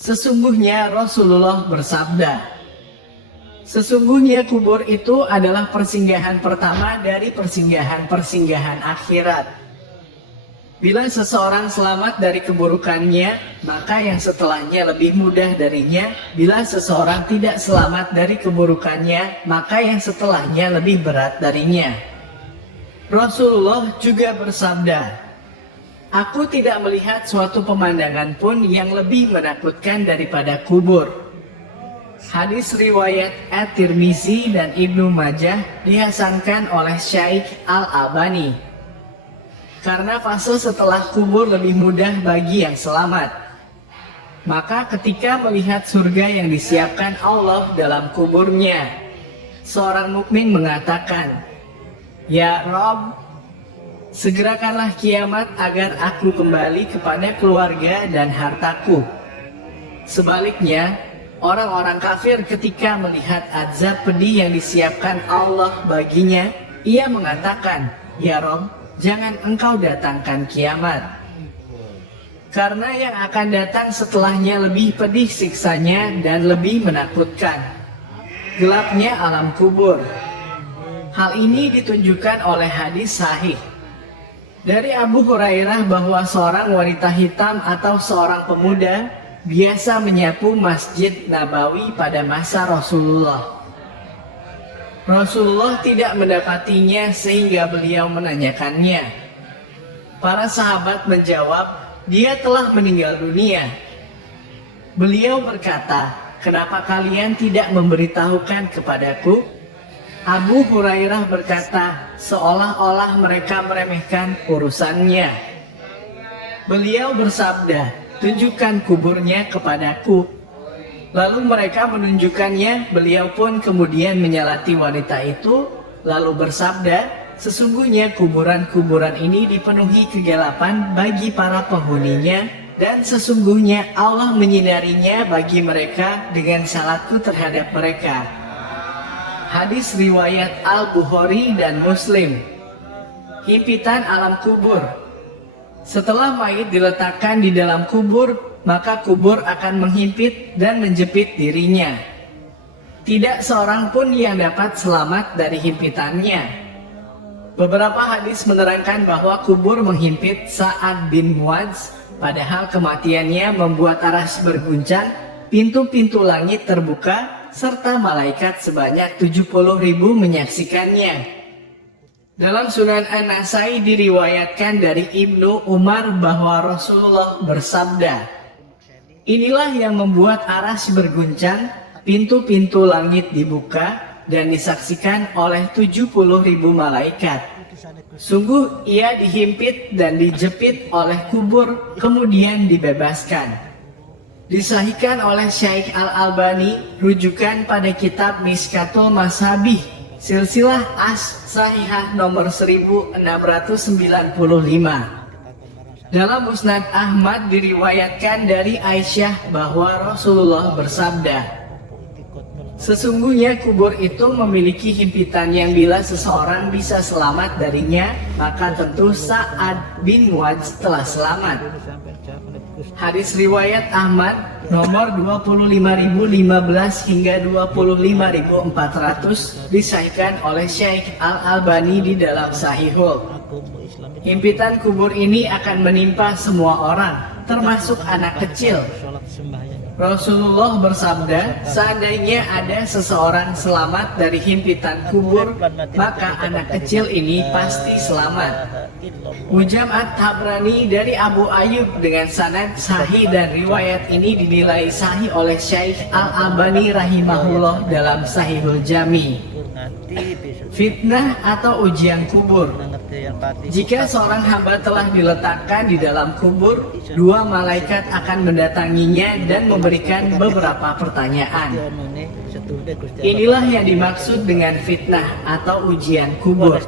Sesungguhnya Rasulullah bersabda, sesungguhnya kubur itu adalah persinggahan pertama dari persinggahan-persinggahan akhirat. Bila seseorang selamat dari keburukannya, maka yang setelahnya lebih mudah darinya. Bila seseorang tidak selamat dari keburukannya, maka yang setelahnya lebih berat darinya. Rasulullah juga bersabda, aku tidak melihat suatu pemandangan pun yang lebih menakutkan daripada kubur. Hadis riwayat At-Tirmizi dan Ibnu Majah dihasankan oleh Syekh Al-Albani. Karena fase setelah kubur lebih mudah bagi yang selamat. Maka ketika melihat surga yang disiapkan Allah dalam kuburnya, seorang mukmin mengatakan, ya Rabb, segerakanlah kiamat agar aku kembali kepada keluarga dan hartaku. Sebaliknya, orang-orang kafir ketika melihat azab pedih yang disiapkan Allah baginya, ia mengatakan, ya Rabb, jangan engkau datangkan kiamat. Karena yang akan datang setelahnya lebih pedih siksanya dan lebih menakutkan. Gelapnya alam kubur. Hal ini ditunjukkan oleh hadis sahih dari Abu Hurairah bahwa seorang wanita hitam atau seorang pemuda biasa menyapu Masjid Nabawi pada masa Rasulullah. Rasulullah tidak mendapatinya sehingga beliau menanyakannya. Para sahabat menjawab, dia telah meninggal dunia. Beliau berkata, kenapa kalian tidak memberitahukan kepadaku? Abu Hurairah berkata, seolah-olah mereka meremehkan urusannya. Beliau bersabda, tunjukkan kuburnya kepadaku. Lalu mereka menunjukkannya, beliau pun kemudian menyalati wanita itu, lalu bersabda, sesungguhnya kuburan-kuburan ini dipenuhi kegelapan bagi para penghuninya, dan sesungguhnya Allah menyinarinya bagi mereka dengan salatku terhadap mereka. Hadis riwayat Al-Bukhari dan Muslim. Himpitan alam kubur. Setelah mayit diletakkan di dalam kubur, maka kubur akan menghimpit dan menjepit dirinya. Tidak seorang pun yang dapat selamat dari himpitannya. Beberapa hadis menerangkan bahwa kubur menghimpit Sa'ad bin Mu'adz, padahal kematiannya membuat arsy berguncang, pintu-pintu langit terbuka, serta malaikat sebanyak 70.000 menyaksikannya. Dalam Sunan An-Nasai diriwayatkan dari Ibnu Umar bahwa Rasulullah bersabda, inilah yang membuat arsy berguncang, pintu-pintu langit dibuka, dan disaksikan oleh 70.000 malaikat. Sungguh ia dihimpit dan dijepit oleh kubur, kemudian dibebaskan. Disahihkan oleh Syekh Al-Albani, rujukan pada kitab Miskatul Masabih, silsilah as-sahihah nomor 1695. Dalam Musnad Ahmad diriwayatkan dari Aisyah bahwa Rasulullah bersabda, sesungguhnya kubur itu memiliki himpitan yang bila seseorang bisa selamat darinya, maka tentu Sa'ad bin Mu'adz telah selamat. Hadis riwayat Ahmad nomor 25.015 hingga 25.400 disahihkan oleh Syekh Al-Albani di dalam Sahihul. Himpitan kubur ini akan menimpa semua orang, termasuk anak kecil. Rasulullah bersabda, seandainya ada seseorang selamat dari himpitan kubur, maka anak kecil ini pasti selamat. Mujam At-Tabrani dari Abu Ayyub dengan sanad sahih, dan riwayat ini dinilai sahih oleh Syekh Al-Albani rahimahullah dalam Sahihul Jami. Fitnah atau ujian kubur. Jika seorang hamba telah diletakkan di dalam kubur, dua malaikat akan mendatanginya dan memberikan beberapa pertanyaan. Inilah yang dimaksud dengan fitnah atau ujian kubur.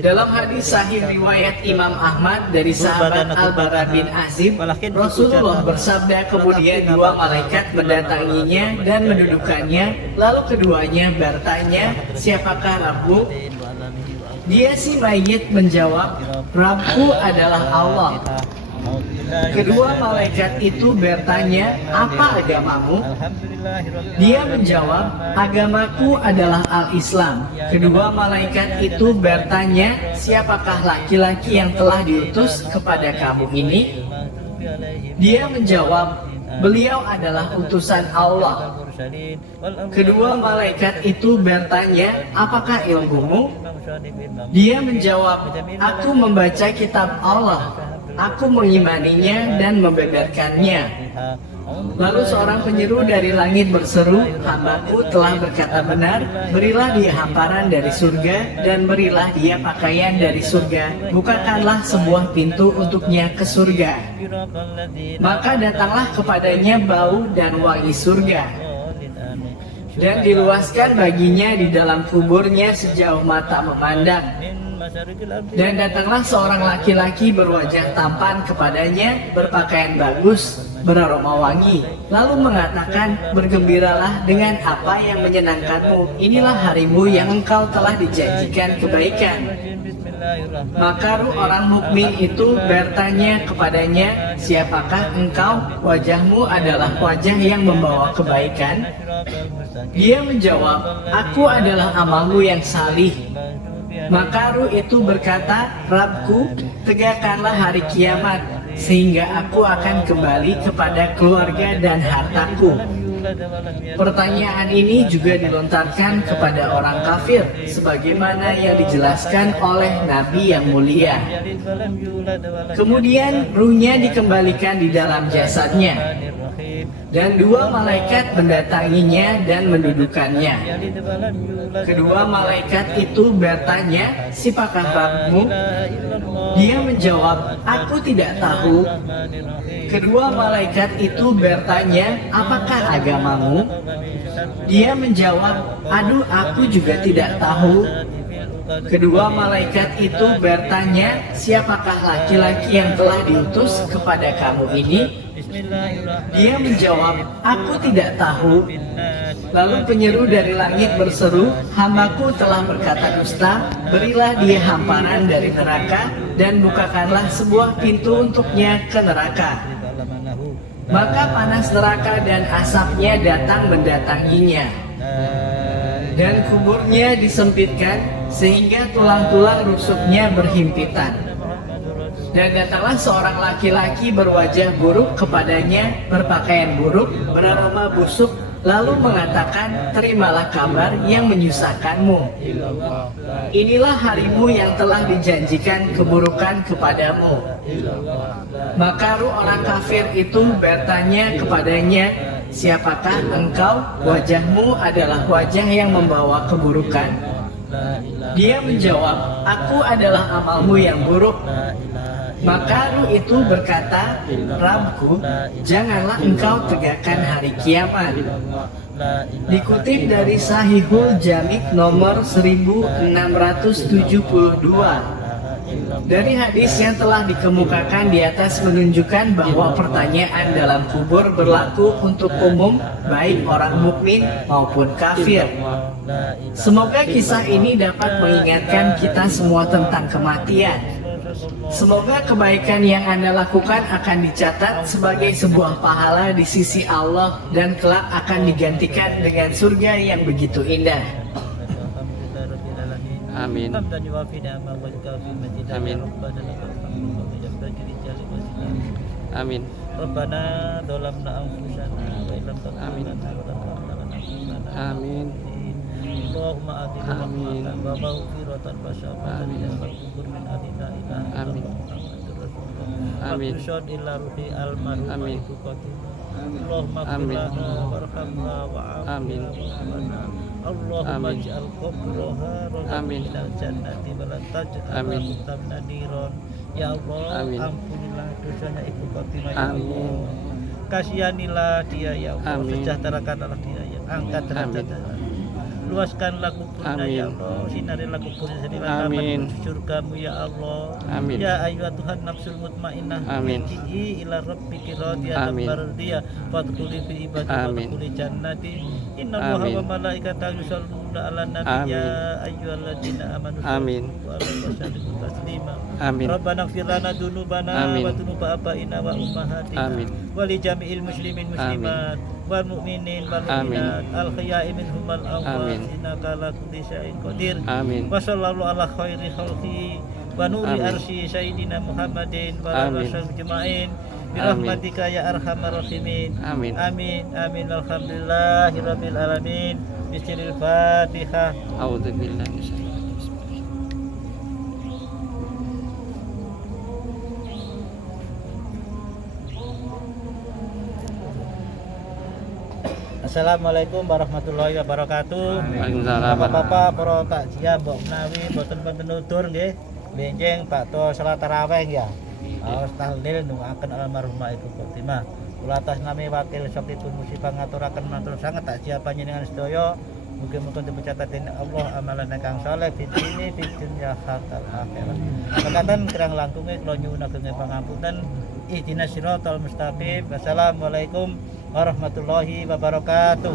Dalam hadis sahih riwayat Imam Ahmad dari sahabat Al-Bara bin Azib, Rasulullah bersabda, kemudian dua malaikat mendatanginya dan mendudukannya, lalu keduanya bertanya, siapakah Rabbu? Dia si mayit menjawab, Rabbu adalah Allah. Kedua malaikat itu bertanya, apa agamamu? Dia menjawab, agamaku adalah al-Islam. Kedua malaikat itu bertanya, siapakah laki-laki yang telah diutus kepada kamu ini? Dia menjawab, beliau adalah utusan Allah. Kedua malaikat itu bertanya, apakah ilmumu? Dia menjawab, aku membaca kitab Allah, aku mengimaninya dan membenarkannya. Lalu seorang penyeru dari langit berseru, hambaku telah berkata benar, berilah dia hamparan dari surga dan berilah dia pakaian dari surga, bukakanlah sebuah pintu untuknya ke surga. Maka datanglah kepadanya bau dan wangi surga, dan diluaskan baginya di dalam kuburnya sejauh mata memandang. Dan datanglah seorang laki-laki berwajah tampan kepadanya, berpakaian bagus, beraroma wangi, lalu mengatakan, bergembiralah dengan apa yang menyenangkanmu, inilah harimu yang engkau telah dijanjikan kebaikan. Maka ruh orang mukmin itu bertanya kepadanya, siapakah engkau? Wajahmu adalah wajah yang membawa kebaikan. Dia menjawab, aku adalah amalmu yang salih. Maka ruh itu berkata, Rabbku, tegakkanlah hari kiamat, sehingga aku akan kembali kepada keluarga dan hartaku. Pertanyaan ini juga dilontarkan kepada orang kafir, sebagaimana yang dijelaskan oleh Nabi yang mulia. Kemudian ruhnya dikembalikan di dalam jasadnya, dan dua malaikat mendatanginya dan mendudukannya. Kedua malaikat itu bertanya, siapakah Rabbmu? Dia menjawab, aku tidak tahu. Kedua malaikat itu bertanya, apakah agamamu? Dia menjawab, aduh, aku juga tidak tahu. Kedua malaikat itu bertanya, siapakah laki-laki yang telah diutus kepada kamu ini? Dia menjawab, aku tidak tahu. Lalu penyeru dari langit berseru, hambaku telah berkata dusta, berilah dia hamparan dari neraka dan bukakanlah sebuah pintu untuknya ke neraka. Maka panas neraka dan asapnya datang mendatanginya, dan kuburnya disempitkan sehingga tulang-tulang rusuknya berhimpitan. Dan datanglah seorang laki-laki berwajah buruk kepadanya, berpakaian buruk, beraroma busuk, lalu mengatakan, terimalah kabar yang menyusahkanmu. Inilah harimu yang telah dijanjikan keburukan kepadamu. Maka ruh orang kafir itu bertanya kepadanya, siapakah engkau? Wajahmu adalah wajah yang membawa keburukan. Dia menjawab, aku adalah amalmu yang buruk. Maka ruh itu berkata, Rabbku, janganlah engkau tegakkan hari kiamat. Dikutip dari Sahihul Jami' nomor 1672. Dari hadis yang telah dikemukakan di atas menunjukkan bahwa pertanyaan dalam kubur berlaku untuk umum, baik orang mukmin maupun kafir. Semoga kisah ini dapat mengingatkan kita semua tentang kematian. Semoga kebaikan yang Anda lakukan akan dicatat sebagai sebuah pahala di sisi Allah dan kelak akan digantikan dengan surga yang begitu indah. Amin. Amin. Amin. Rabbana dzalamna anfusana wa illam taghfir lana wa tarhamna Amin. Allahumma atina rahmatan wa maghfiratan wa syafa'atan ila kubur min adina ila Amin. Amin. Amin. Illa ruhi almarhum. Amin. Allahumma Amin. warhamna wa'afina. Amin. Allahumma Amin. ij'al qabraha Amin. minal jannati wa la taj'al Amin. mutamna niron. Ya Allah, Amin. ampunilah dosanya Ibu Fatimah ya Amin. Allah. Kasihanilah dia ya Allah, Amin. sejahterakanlah dia ya, angkat derajatnya. Luaskanlah kuburnya ya Amin. Allah, sinarilah kuburnya sendiri Amin. surgamu ya Allah. Amin. Ya ayyuhat Tuhan nafsul mutmainnah, Amin. irji'i ila rabbiki radiyatan Amin. mardiyah fadkhuli fi ibadi Amin. wadkhuli jannati. Inna Allaha Amin. wa malaikatahu yusholluna sallu ala nabi Amin. ya ayyuhalladzina amanu Amin. sallu alaihi wa sallimu taslima. Amin. Rabbana ighfir lana dzunubana Amin. wa dzunuba abaina wa ummahatina Amin. wa li jami'il muslimin muslimat wal mu'minin wal mu'minat al khiyai minhum wal amwat Amin. innaka ala kulli syai'in qadir. Amin. Wa sallallahu ala khairi khalqi wa nuri Amin. arsy sayyidina Muhammadin wa ala Amin. washabihi ajma'in bi Amin. rahmatika ya arhamar rahimin. Amin. Amin amin alhamdulillahi rabbil alamin. Bismillahil Fatihah. A'udzu billahi minasyaitonir rajim. Assalamualaikum warahmatullahi wabarakatuh. Waalaikumsalam. Bapak-bapak para takziah mbok menawi boten wonten nutur nggih. Benjing bakto salat tarawih ya. Aos tahlil nungaken almarhumah Ibu Khotimah. Kula atas nami wakil Sakitun Musibah ngaturaken matur sanget takziah panjenengan sedaya. Mugi-mugi dipecatat dening Allah amalan ingkang saleh fid dini fid dunya hatal akhirat. Mekaten kirang langkunge kula nyuwun ageng pangampunan. Ihdinas siratal mustaqim. Wassalamualaikum warahmatullahi wabarakatuh.